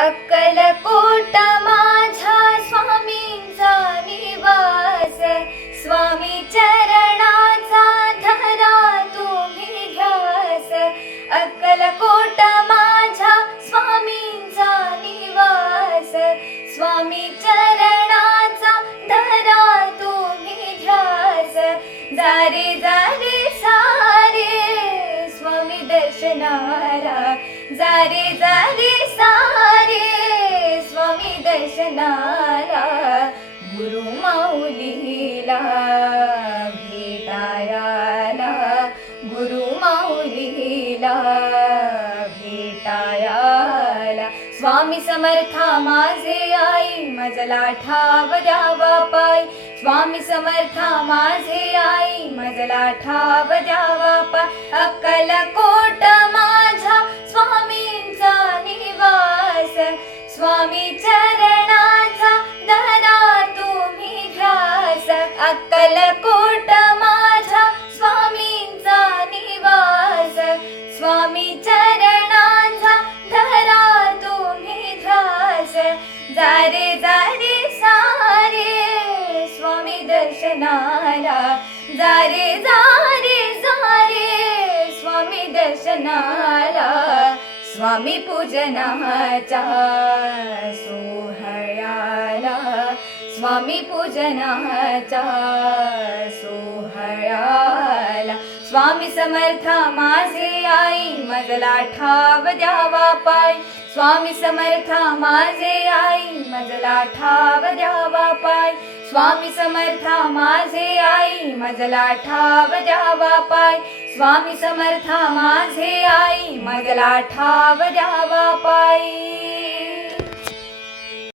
अक्कलकोट माझ्या स्वामींचा निवास, स्वामी चरणाचा धरा तुम्ही ध्यास। अक्कलकोट माझ्या स्वामींचा निवास, स्वामी चरणाचा धरा तुम्ही ध्यास। जारे जारे सारे स्वामी दर्शनाला, जारे जारे सारे स्वामी दर्शनाला। गुरु माऊलीला भेटायाला, गुरु माऊलीला भेटायाला। स्वामी समर्था माझे आई, मजला ठाव द्यावा पाय। स्वामी समर्था माझे आई, मजला ठाव द्यावा पाय। अक्कलकोट माझ्या स्वामींचा निवास, स्वामी चरणाचा धरा तुम्ही ध्यास। अक्कलकोट माझ्या स्वामींचा निवास, स्वामी चरणाचा धरा तुम्ही ध्यास। जारे जारे सारे स्वामी दर्शनाला, जारे जारे सारे स्वामी दर्शनाला। स्वामी पूजनाच्या सोहळ्याला, स्वामी पूजनाच्या सोहळ्याला। स्वामी समर्था माझे आई, मजला ठाव द्यावा पाय। स्वामी समर्था माझे आई, मजला ठाव द्यावा पाय। स्वामी समर्था माझे आई, मजला ठाव द्यावा पाय। स्वामी समर्था माझे आई, मजला ठाव द्यावा पाय।